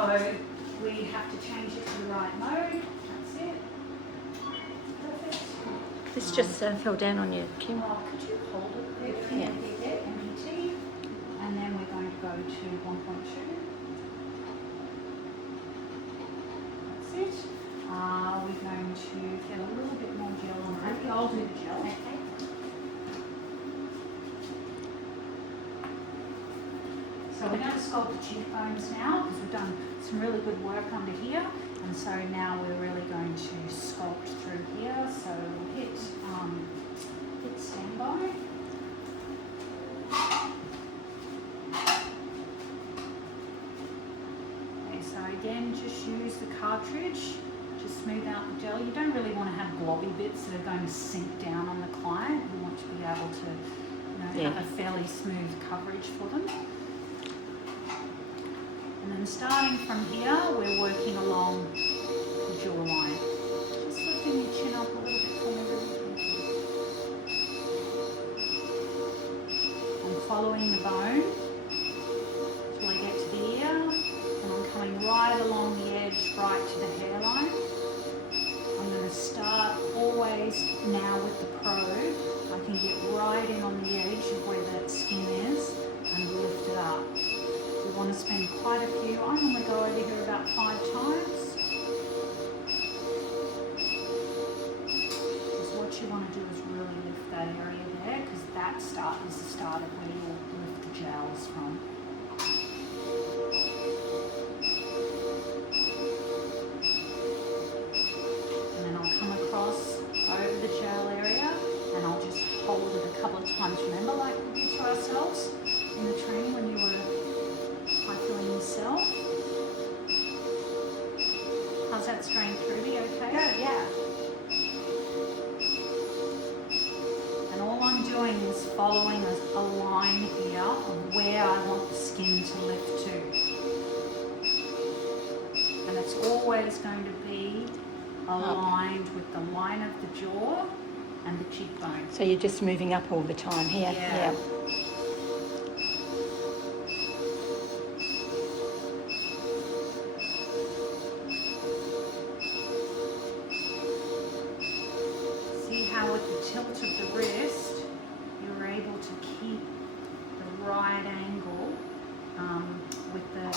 So we have to change it to the right mode. That's it. Perfect. This just fell down on you, Kim. Could you hold it there? Yeah. MPT. And then we're going to go to 1.2. That's it. We're going to get a little bit more gel on it. I'll do the gel. Okay. So we're going to sculpt the cheekbones now because we've done some really good work under here, and so now we're really going to sculpt through here. So we'll hit standby. Okay, so again, just use the cartridge to smooth out the gel. You don't really want to have globby bits that are going to sink down on the client. You want to be able to, have a fairly smooth coverage for them. And then starting from here, we're working along the jawline. Just lifting your chin up a little bit for me. I'm following the bone till I get to the ear, and I'm coming right along the edge, right to the hairline. I'm going to start always now with the probe. I can get right in on the edge of where that skin is and lift it up. We want to spend quite a few. I'm going to go over here about 5 times. Because what you want to do is really lift that area there, because that is the start of where you'll lift the jowls from. And then I'll come across over the jowl area, and I'll just hold it a couple of times. Remember, like we did to ourselves in the training when you were feeling yourself. How's that straying through? Be okay? Good, yeah. And all I'm doing is following a line here of where I want the skin to lift to. And it's always going to be aligned with the line of the jaw and the cheekbone. So you're just moving up all the time here? Yeah. With the tilt of the wrist, you're able to keep the right angle with the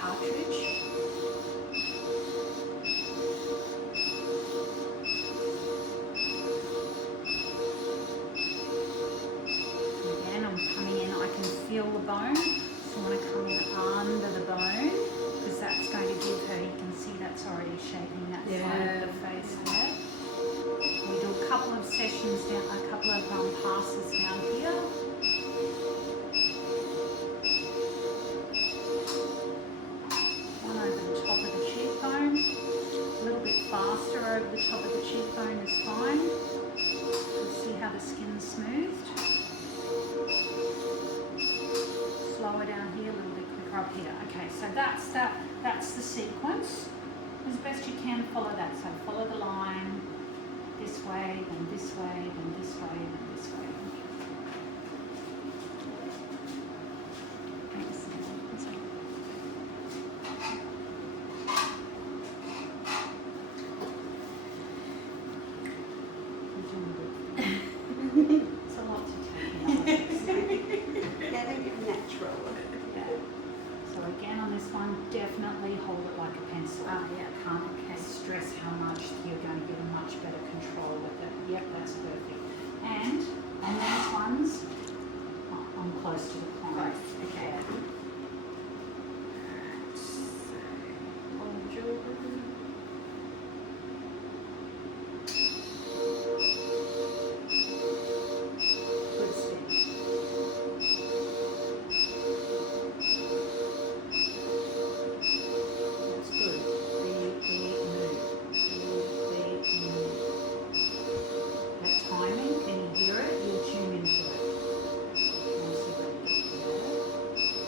cartridge. Again, I'm coming in. I can feel the bone, so I want to come in under the bone because that's going to give her. You can see that's already shaping that side of the face there. We do a couple of sessions down, a couple of passes down here. One over the top of the cheekbone. A little bit faster over the top of the cheekbone is fine. You see how the skin's smoothed. Slower down here, a little bit quicker up here. Okay, so that's the sequence. As best you can follow that. So follow the line. This way, then this way, then this way, then this way. It's a lot to take. Yeah, they get natural. Yeah. So again, on this one, definitely hold it like a pencil. Can't stress how much you're going to get a much better control with it. Yep, that's perfect. And on these ones, I'm close to the client. Okay. Hold your good step. That's good. That timing, can you hear it? You'll tune into it. You'll see where you get there.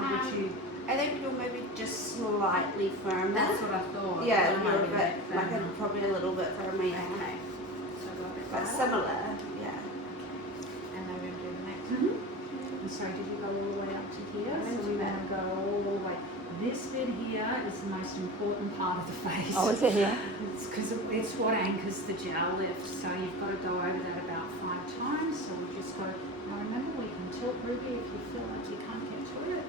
would you? I think you're maybe just slightly firmer. That's what I thought. Yeah, That might you're a be bit, better. like probably a little bit firmer. Yeah. Okay. So a little bit But lighter. similar, yeah. And then we're going to do the next one. Mm-hmm. And so did you go all the way up to here? I went So to we that. want to go all the way. This bit here is the most important part of the face. Oh, is it here? It's because it's what anchors the jowl lift. So you've got to go over that about 5 times. So we just go. Now remember, we can tilt Ruby if you feel like you can't get to it.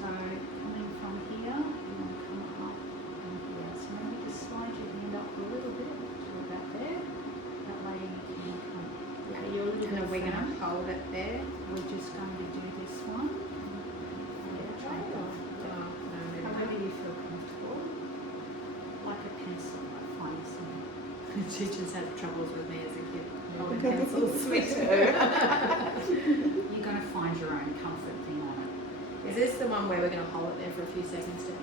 So coming from here, you want to come up from here. So maybe just slide your hand up a little bit to about there. That way you can come. Yeah. Okay, you're a little And then bit we're going firm. to hold it there. We're just going to do this one. However you feel comfortable. Like a pencil, like finding something. The teachers had troubles with me as a kid. Holding pencils. You're going to find your own comfort thing on it. Is this the one where we're going to hold it there for a few seconds too?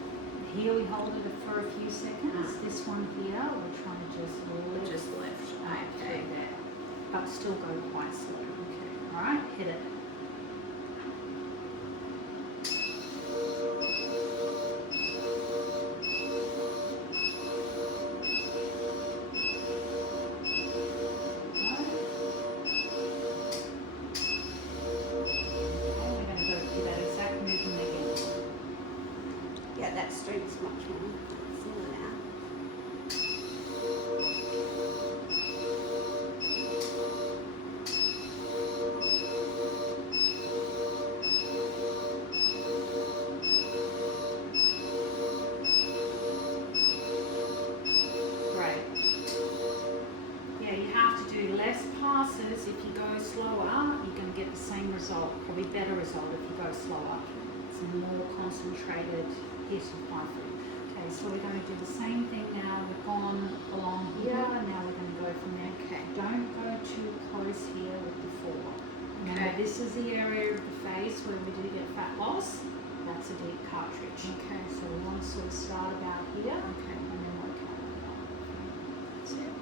Here we hold it for a few seconds. This one here, we're trying to just lift Just left. up Okay. through there. But still go quite slow. Okay. Alright, hit it. Yeah, that string's much more similar now. Great. Yeah, you have to do less passes. If you go slower, you're going to get the same result, probably better result if you go slower. It's a more concentrated hit of my foot. Okay, so we're going to do the same thing now. We've gone along here, now we're going to go from there. Okay. Don't go too close here with the 4. Remember, Okay. this is the area of the face where we do get fat loss. That's a deep cartridge. Okay. So we want to sort of start about here. Okay. And then work out like that. That's it.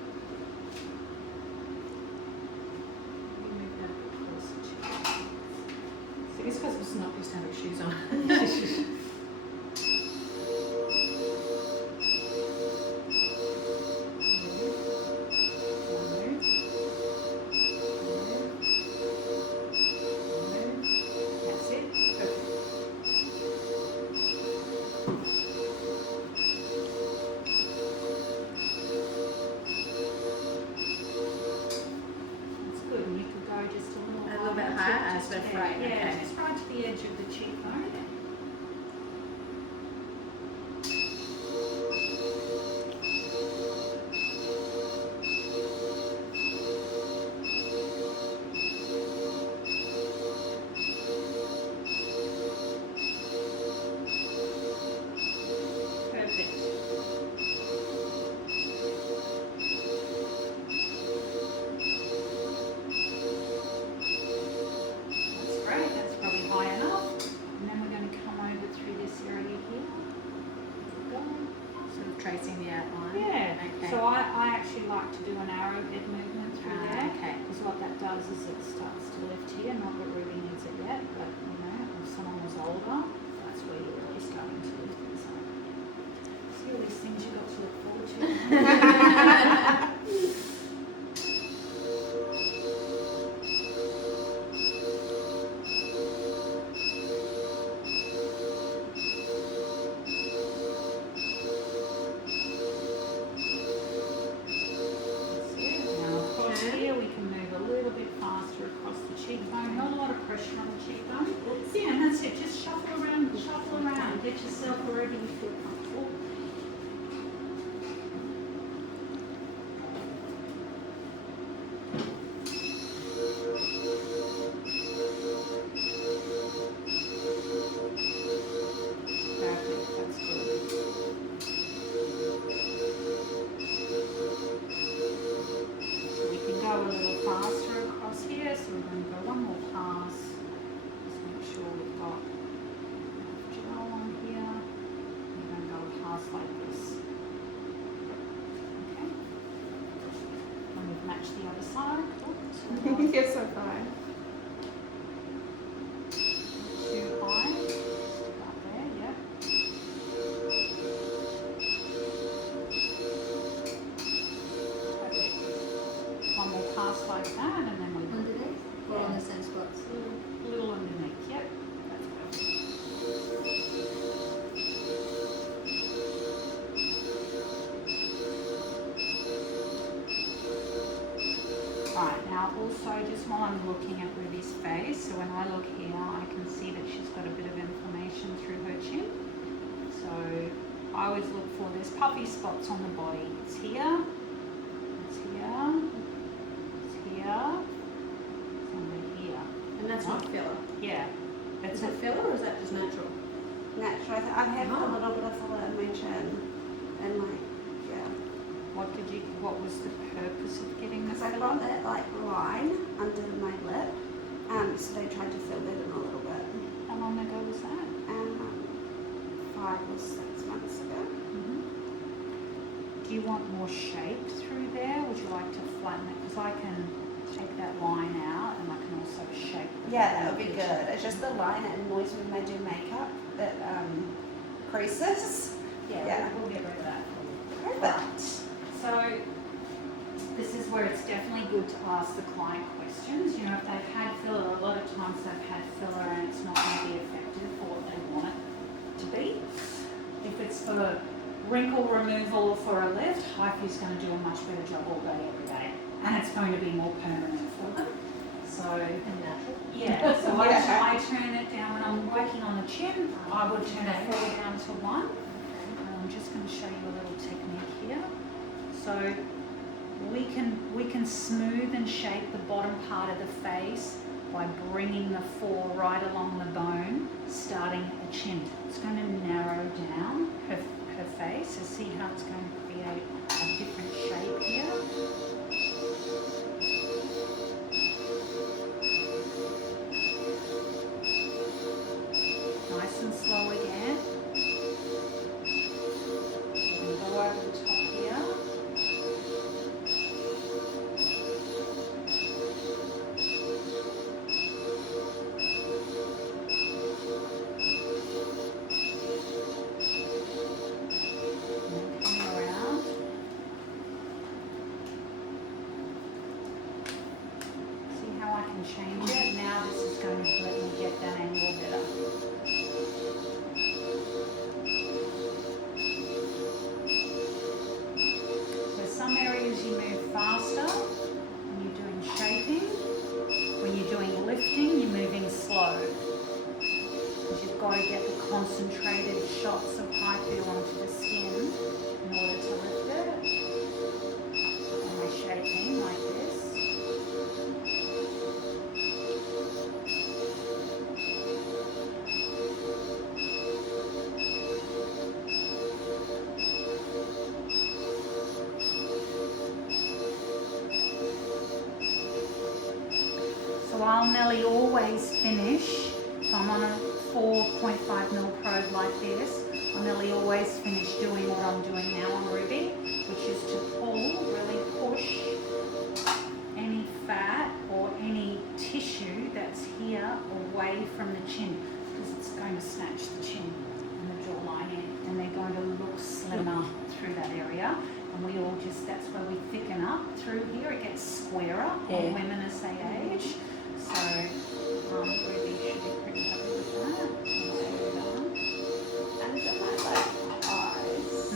We move that a bit closer to you. So it's because it's not just having shoes on. That's it. That's good. And you could go just a little bit higher, higher, just so to left, get- right, Yeah, okay. just right to the edge of the cheekbone. Perfect. That's great, that's probably high enough. And then we're going to come over through this area here. Go. Sort of tracing the outline. Yeah, Okay. so I actually like to do an arrowhead movement through there. Okay. Because what that does is it starts to lift here, not that Ruby needs it yet, but you know, if someone was older, that's where you're really starting to lift things up. See all these things you've got to look forward to. Now, of course, here we can move a little bit faster across the cheekbone. Not a lot of pressure on the cheekbone. Yeah, and that's it. Just shuffle around. Get yourself wherever you feel comfortable. Perfect. That's good. So we can go a little faster across here, so we're going to go one more pass. Just make sure we've got enough gel on here. We're going to go a pass like this. Okay. And we've matched the other side. Oops. You're so fine. Too high. one will pass like that, and then we Underneath? Or on Yeah. the same spots? a little underneath. Yep, that's perfect. Right, now also just while I'm looking at Ruby's face, so when I look here, I can see that she's got a bit of inflammation through her chin. So I always look for there's puffy spots on the body. It's here, it's here, it's here, it's under here. And that's not filler. Yeah, that's Is it filler or is that just natural? Natural. I have a little bit of filler in my chin, and like, yeah. What was the purpose of getting the Because I filler? got that like line under my lip, so they tried to fill that in a little bit. How long ago was that? 5 or 6 months ago. Do you want more shape through there? Would you like to flatten it? Because I can take that line out and I can also shape it. Yeah, that would be good. It's just the line it annoys me when I do makeup. It creases. Yeah. We'll get rid of that. Perfect. So this is where it's definitely good to ask the client questions. You know, if they've had filler, a lot of times they've had filler and it's not going to be effective for what they want it to be. If it's for wrinkle removal or for a lift, HIFU's going to do a much better job all day, every day. And it's going to be more permanent for them. So, And natural. yeah, so Yeah. I turn it down when I'm working on the chin. I would turn it 4 down to 1. I'm just going to show you a little technique here. So we can smooth and shape the bottom part of the face by bringing the 4 right along the bone, starting at the chin. It's going to narrow down her face. So see how it's going to create a different shape here. Nice and slow again. We're going to go over the top here. And then come around. See how I can change it? Now this is going to let me get that angle better. There's some areas you move faster when you're doing shaping. When you're doing lifting, you're moving slow. Because you've got to get the concentrated shots of HIFU onto the skin in order to lift it. And we're shaping like this. So I'll nearly always finish, if I'm on a 4.5 mil probe like this, I'll nearly always finish doing what I'm doing now on Ruby, which is to pull, really push any fat or any tissue that's here away from the chin, because it's going to snatch the chin and the jawline in, and they're going to look slimmer through that area. And we all just, that's where we thicken up through here. It gets squarer on women as they age. So, Ruby should be pretty happy with that. Under my like eyes,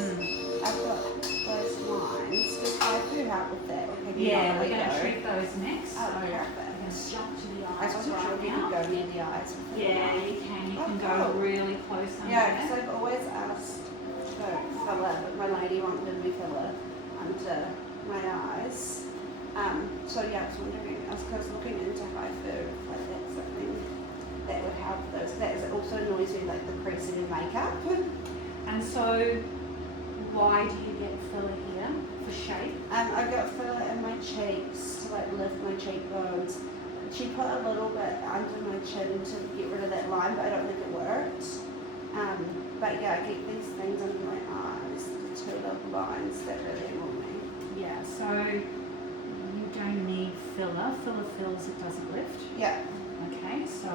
I've got those lines. Does HIFU help with that? Or can you Yeah, not we're let going to go? treat those next. Oh, So, we're going perfect. to jump to the I eyes wasn't sure right if you now. could go near the eyes. with the Yeah, line. you can. You Oh, can go cool. really close under Yeah, there. because I've always asked for filler, but my lady wanted me filler under my eyes. So yeah, I was wondering, I was looking into HIFU, like that's something that would help those. That is also annoys me, like the creasing in makeup. And so, why do you get filler here? For shape? I got filler in my cheeks to like lift my cheekbones. She put a little bit under my chin to get rid of that line, but I don't think it worked. But yeah, I get these things under my eyes, the 2 little lines that really annoy me. Yeah, so you don't need filler. Filler fills, it doesn't lift. Yeah, Okay, so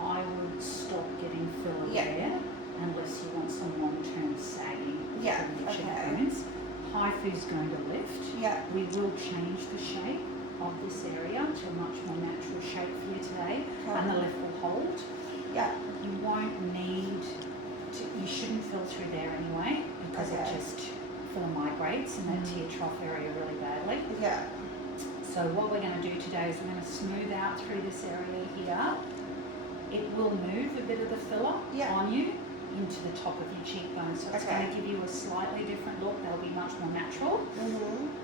I would stop getting filler Yeah. there unless you want some long-term sagging Yeah, from your okay. cheekbones. HIFU's going to lift. Yeah. We will change the shape of this area to a much more natural shape for you today, and the lift will hold. Yeah. You won't need to, you shouldn't fill through there anyway, because it Okay. just filler migrates in that tear trough area really badly. Yeah. So what we're going to do today is we're going to smooth out through this area here. It will move a bit of the filler Yeah. on you into the top of your cheekbone, so it's Okay. going to give you a slightly different look. They'll be much more natural,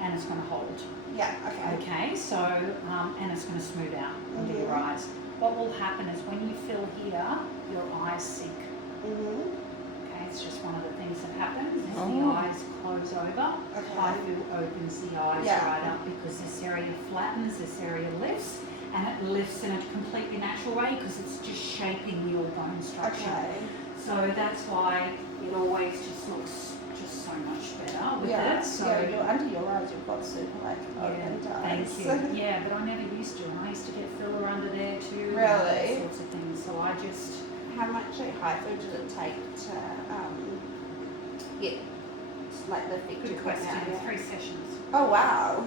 and it's going to hold. Yeah. Okay. Okay, so and it's going to smooth out under your eyes. What will happen is when you fill here, your eyes sink. Okay, it's just one of the things that happens. As the eyes close over, Okay. HIFU opens the eyes Yeah. right up, because this area flattens, this area lifts, and it lifts in a completely natural way because it's just shaping your bone structure. Okay. So that's why it always just looks just so much better with Yeah. it. So Yeah. You're, under your eyes, you've got super like open thank eyes. you. Yeah, but I never used to, and I used to get filler under there too. And all Really? sorts of things. So I just How much like HIFU did it take to get like the effect good you got question. now? Yeah. 3 sessions. Oh wow.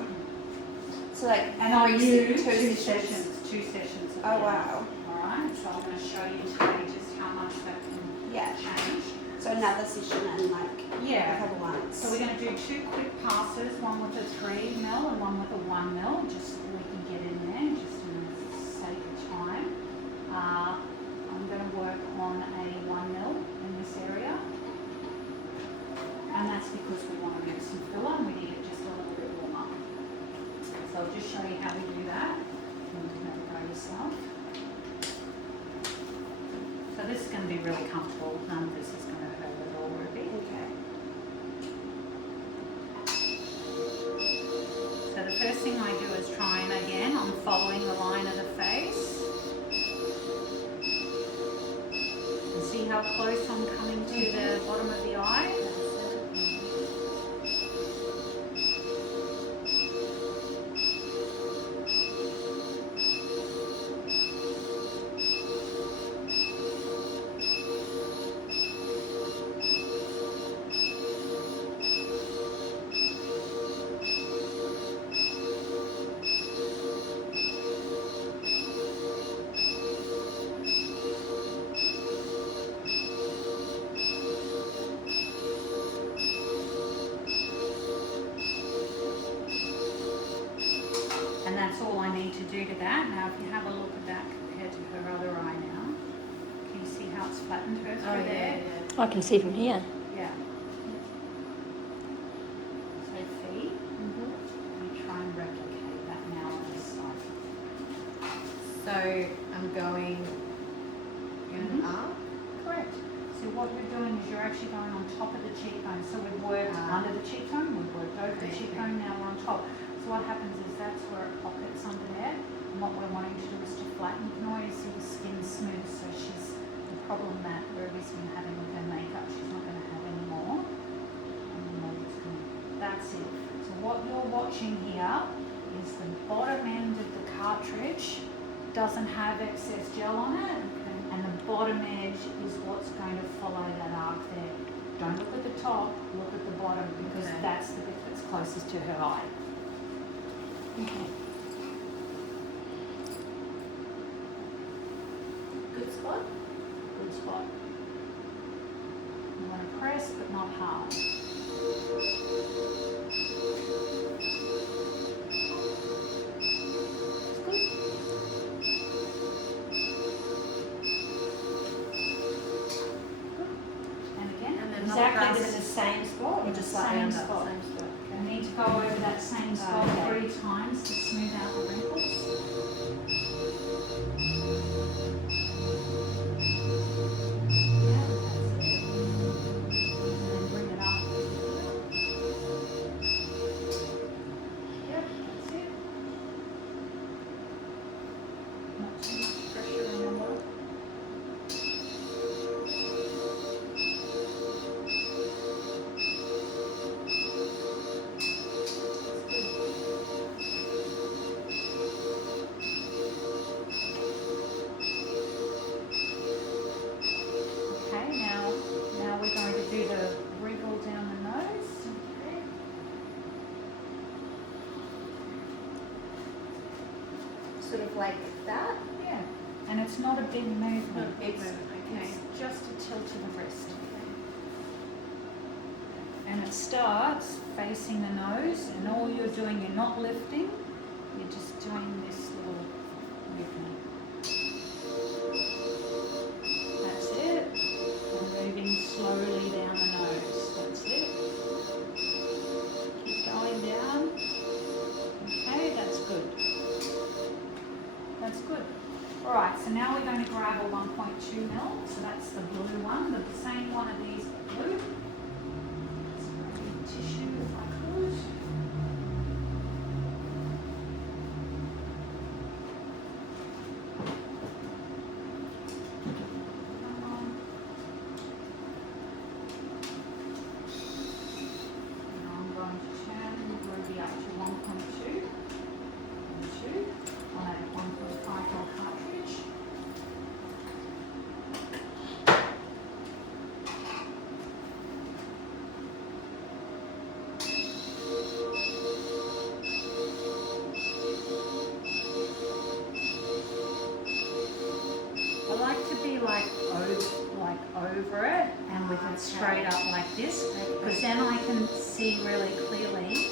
So like And I three used se- two sessions. 2 sessions. Of Oh that. wow. All right. So I'm going to show you today just how much that can Yeah. change. So another session and like a Yeah. couple months. So we're going to do 2 quick passes, one with a 3 mil and one with a 1 mil, just so we can get in there, just in the sake of time. I'm going to work on a 1 mil in this area, and that's because we want to move some filler and we need it just a little bit warmer. So I'll just show you how we do that. You can have a go yourself. So this is going to be really comfortable. None of this is going to hurt at all, Ruby. Okay. So the first thing I do is try and again, I'm following the line of the face. And see how close I'm coming to the bottom of the eye? And that's all I need to do to that. Now if you have a look at that compared to her other eye now, can you see how it's flattened her through there? I can see from here. Yeah. So feet, we try and replicate that now on this side. So I'm going in and up. Correct. So what you're doing is you're actually going on top of the cheekbone. So we've worked under the cheekbone, we've worked over the cheekbone, now we're on top. So what happens is that's where it pockets under there. And what we're wanting to do is to flatten. You can always see the skin smooth. So she's, the problem that Ruby's been having with her makeup, she's not going to have any more. And then we're just going to, that's it. So what you're watching here is the bottom end of the cartridge doesn't have excess gel on it. And the bottom edge is what's going to follow that arc there. Don't look at the top, look at the bottom, because Okay. that's the bit that's closest to her eye. Okay. Good spot. Good spot. You want to press, but not hard. And again, And then exactly not the press. same spot, or just slightly same under, spot. Same spot. I need to go over that same spot Okay. 3 times to smooth out the wrinkles. Yeah, that's it. And then bring it up. Yep, that's it. Not too much pressure, remember. sort of like that. Yeah. And it's not a big movement. Not a big It's- movement, okay. It's just a tilt of the wrist. And it starts facing the nose, and all you're doing, you're not lifting, you're just doing this little movement. That's it. And moving slowly down the nose. That's it. Keep going down. Okay, that's good. That's good. Alright, so now we're going to grab a 1.2 mil. So that's the blue one, the same one of these but blue. Just grab a tissue if I could. Come on. Now I'm going to turn Ruby up to 1.2. 1.2 on a 1.5 mil cartridge. I like to be like over it and with it straight up like this, because then I can see really clearly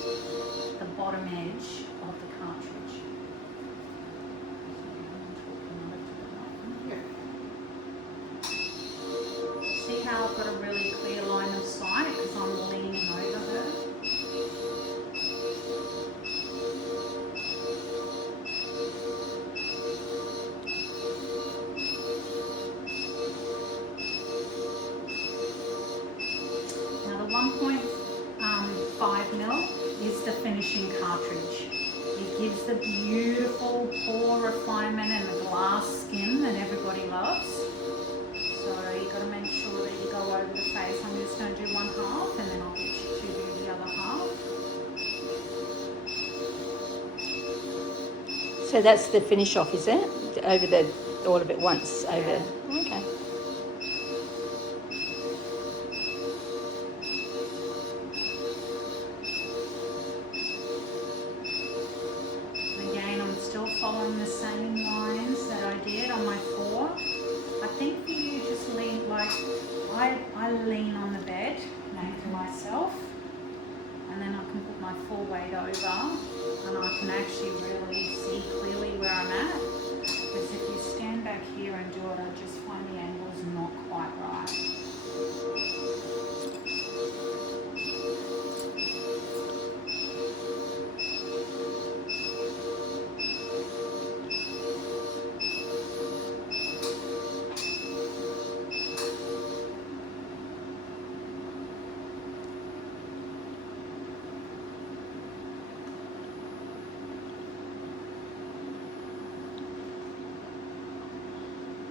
the bottom edge of the cartridge. See how I've got a really clear line of sight because I'm leaning over her? Now the 1.5 mil is the finishing cartridge. It gives the beautiful pore refinement and the glass skin that everybody loves. So you've got to make sure that you go over the face. I'm just going to do one half and then I'll get you to do the other half. So that's the finish off, is it? Over the all of it once over. Okay. Again, I'm still following the same lines that I did on my fore. I think for you just lean like, I lean on the bed, anchor myself, and then I can put my full weight over and I can actually really see clearly where I'm at. Because if you stand back here and do it, I just find the angle's not quite right.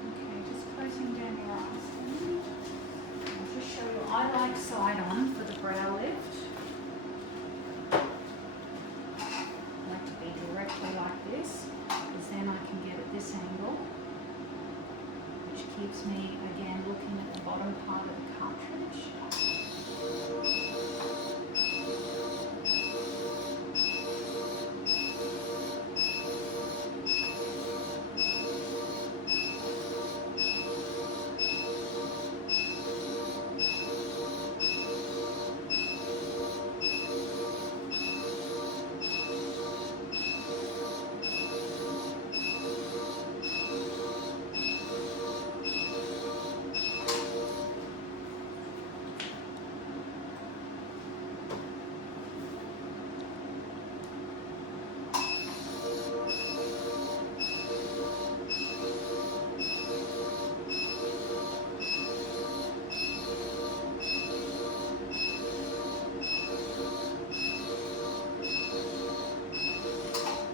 Okay, just closing down your eyes. I'll just show you. I like side on for the brow lift. I like to be directly like this, because then I can get at this angle, which keeps me again looking at the bottom part of the cartridge.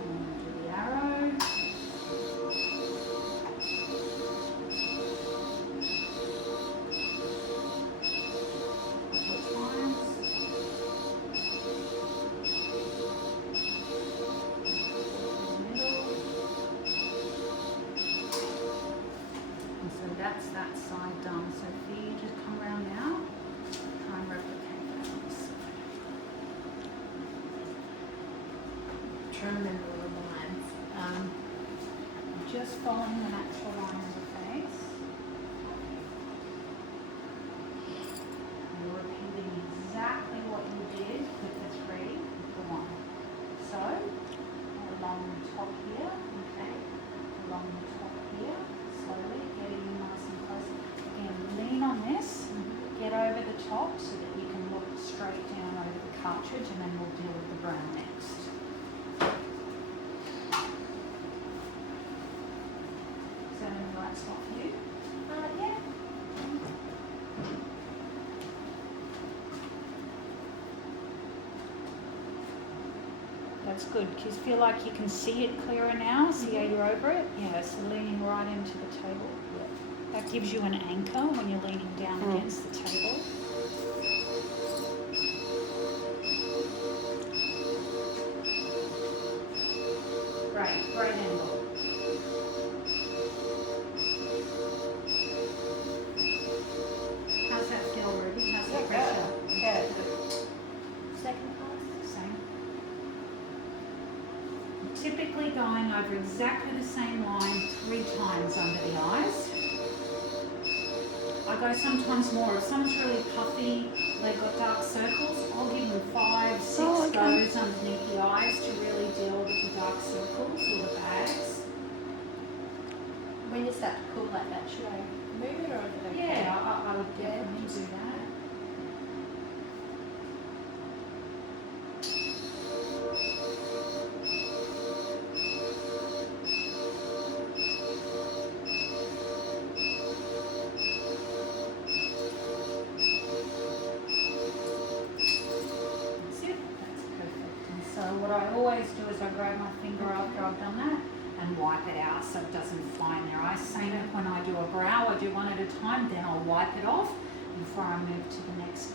Do the arrow. Couple of times. Middle. And so that's that side done. So if you just come around now, try and replicate that on this side. Trying to remember all the lines. just following the natural line of the face. You're repeating exactly what you did with the 3, with the 1. So, along the top here, okay, along the top here, slowly getting in nice and close. Again, lean on this, get over the top so that you can look straight down over the cartridge, and then we'll deal with the brown next. Is that in the right spot for you? Yeah. That's good. Do you feel like you can see it clearer now? See how you're over it? Yeah, so leaning right into the table. That gives you an anchor when you're leaning down against the table. Great angle. How's that feel, Ruby? How's the pressure? Yeah. Second pass. Same. Typically going over exactly the same line 3 times under the eyes. I go sometimes more. If someone's really puffy, they've got dark circles, I'll give them 5, 6 goes underneath the eyes to really deal with the dark circles or the bags. When you start to pull like that, should I move it or is it okay? Yeah, I would definitely do that. That's it. That's perfect. And so what I always do is I grab my finger after I've done that and wipe it out so it doesn't fly in their eyes. Same as when I do a brow, I do one at a time, then I'll wipe it off before I move to the next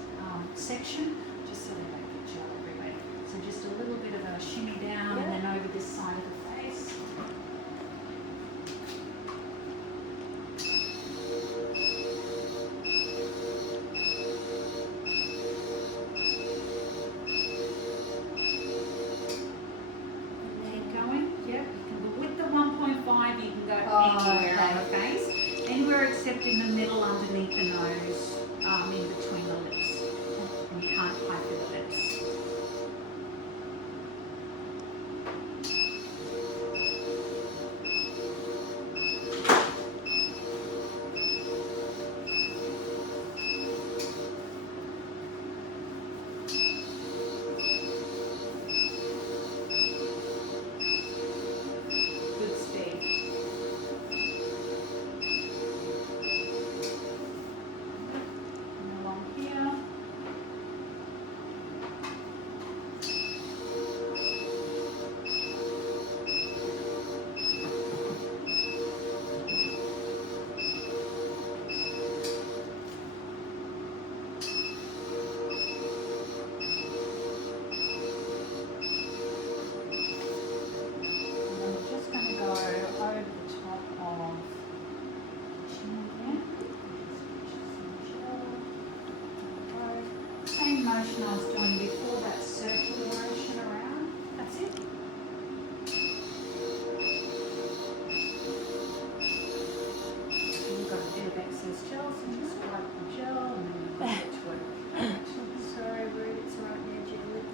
section, just so they don't get gel everywhere. So just a little bit of a shimmy down and then over this side of the face. Keep going. Yep. You can go with the 1.5. You can go anywhere on the face, anywhere except in the middle, underneath the nose, in between the lips. And you can't pipe the lips. Good speed. And along here. And then we're just going to go over the top of chin again. Same motion I was doing before, that circular motion around. That's it. And you've got a bit of excess gel, so just wipe the gel and then you get to it. Sorry, Rude, it's right near your lip.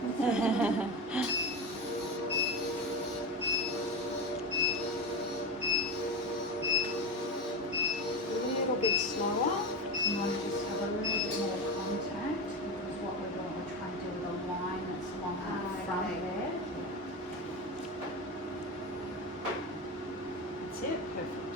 A little bit slower. You want to just have a little bit more contact because what we're doing, we're trying to do the line that's along the front okay. there. That's it, perfect.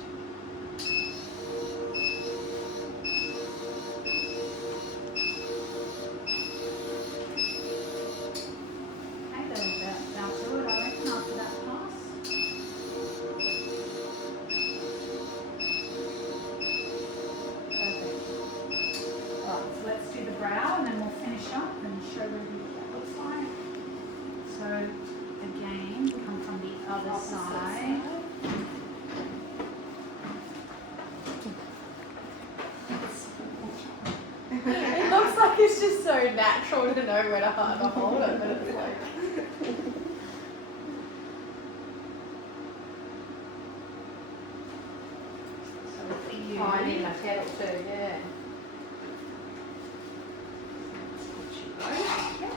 Okay, that'll do it, I reckon, after that pass. Perfect. Alright, so let's do the brow and then we'll finish up and show you what that looks like. So again, come from the other side. It looks like it's just so natural to know where to hold it, but it's like... you. Oh, I need my pedal too, yeah. Let's put you both. Yep.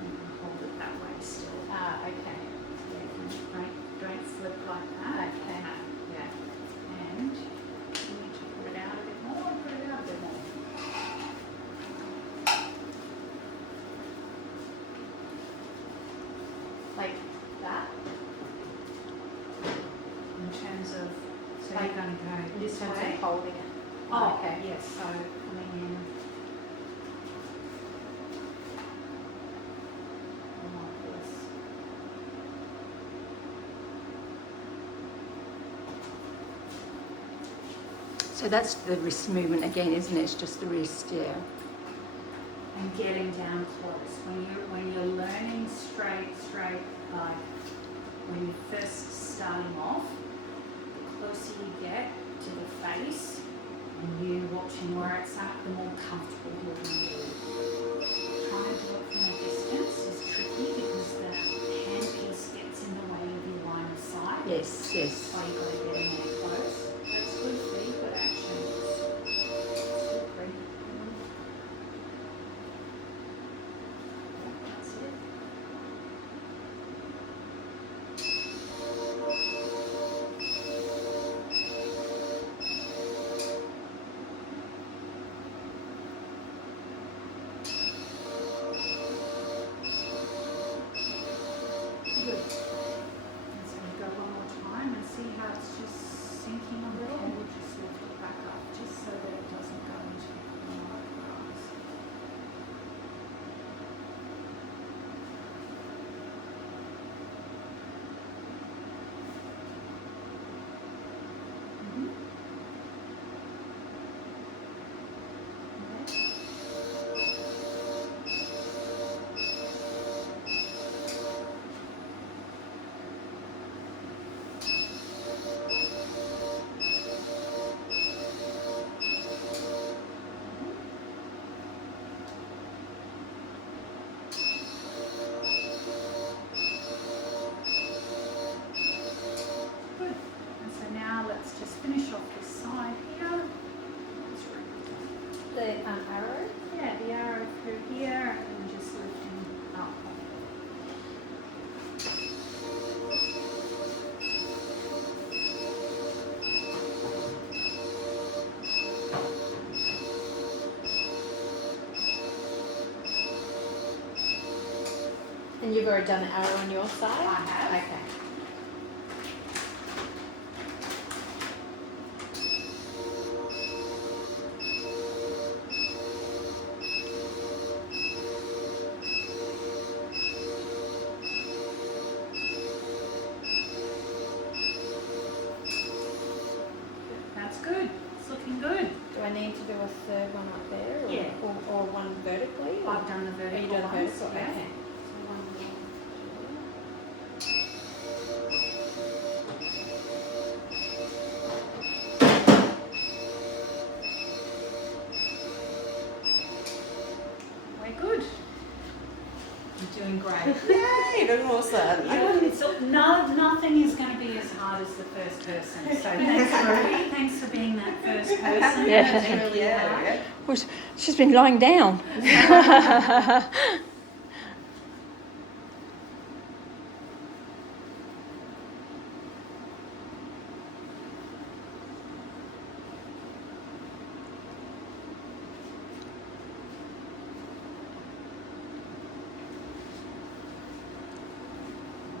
And hold it that way still. Ah, okay. Yeah, don't flip like that. Okay. Yeah. And you need to put it out a bit more. Put it out a bit more. Like that? In terms of, so Like, you're going to go In this terms way. of holding it. Oh, okay. yes. So coming in like this. So that's the wrist movement again, isn't it? It's just the wrist, yeah. And getting down close. When you're learning straight, like when you're first starting off, the closer you get to the face and you watching where it's at, the more comfortable you're going to be. Trying to do it from a distance is tricky because the handpiece gets in the way of your line of sight. Yes, yes. So you've got to get in there close. That's good for you, good action. Good for you. That's it. Good. And so you go one more time and see how it's just sinking a little, and we'll just lift it back up just so that it doesn't go into the eyebrows. Mhm. Okay. Good. And so now let's just finish off this side here. Let's remove The arrow? yeah, the arrow through here and just lifting up. And you've already done the arrow on your side? I have. Okay. That's good. It's looking good. Do I need to do a third one up there? Or, Yeah. or one vertically? Or? I've done the Oh, vertical you done the ones, vertical? yeah. Okay. So one more. We're good. You're doing great. Yay, doing awesome. Nothing is going to be as hard as the first person. So thanks, Ruby. Thanks for being that first person. Yeah. That's really hard. Yeah. Well, she's been lying down.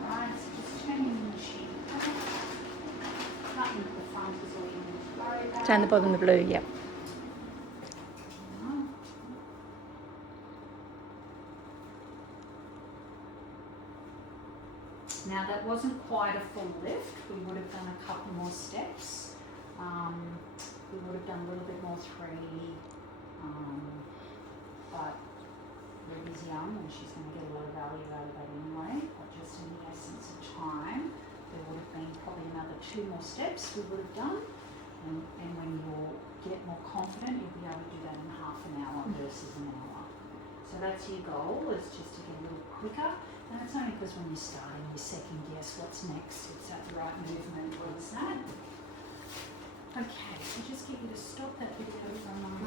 Right, so just turning the sheet. Cutting at the front is all you need to worry about. Down the bottom, the blue, yep. Now that wasn't quite a full lift. We would have done a couple more steps. We would have done a little bit more three, but Ruby's young and she's going to get a lot of value out of that anyway. But just in the essence of time, there would have been probably another 2 more steps we would have done. And when you'll get more confident, you'll be able to do that in half an hour versus an hour. So that's your goal, is just to get a little quicker. And it's only because when you're starting, you second guess what's next. Is that the right movement? What is that? Okay, so just get you to stop that video for a moment.